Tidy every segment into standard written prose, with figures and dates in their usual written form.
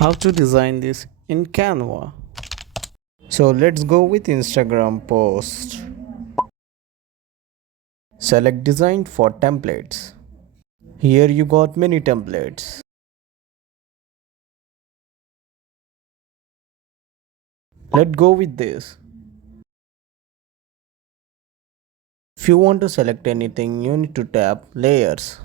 How to design this in Canva. So let's go with Instagram post. Select design for templates. Here you got many templates. Let's go with this. If you want to select anything, you need to tap layers.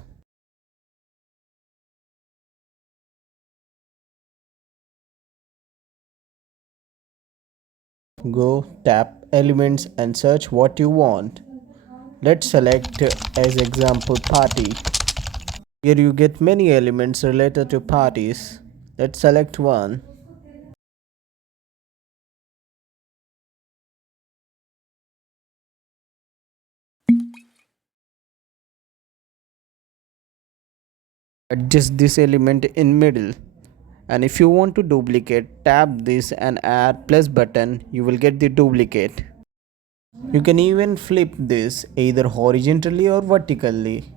Go tap elements and search what you want. Let's select as example party. Here you get many elements related to parties. Let's select one. Adjust this element in middle, and if you want to duplicate, tap this and add plus button. You will get the duplicate. You can even flip this either horizontally or vertically.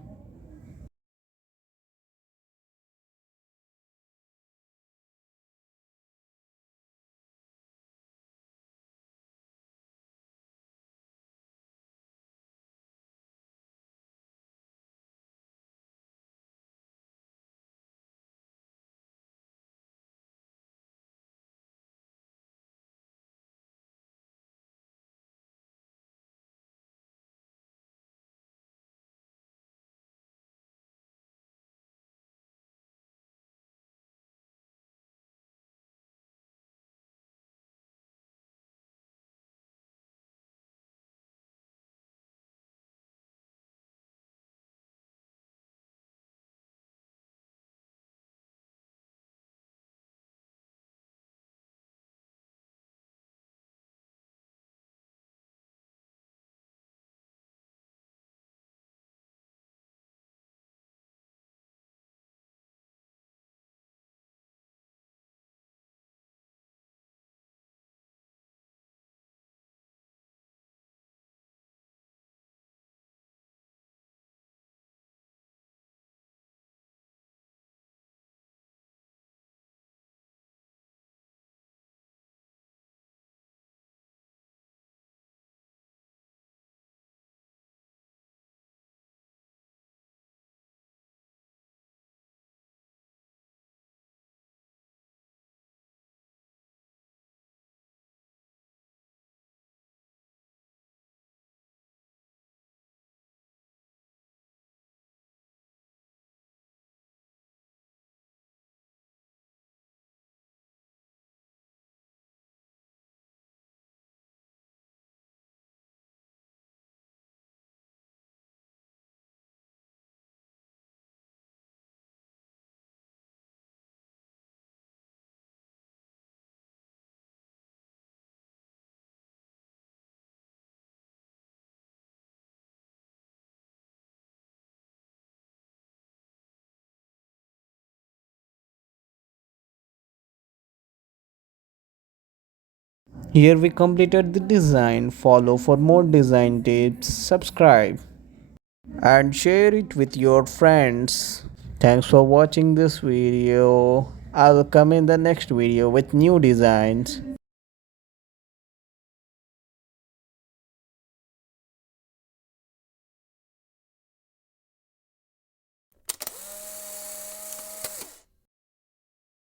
Here we completed the design. Follow for more design tips, subscribe and share it with your friends. Thanks for watching this video. I will come in the next video with new designs.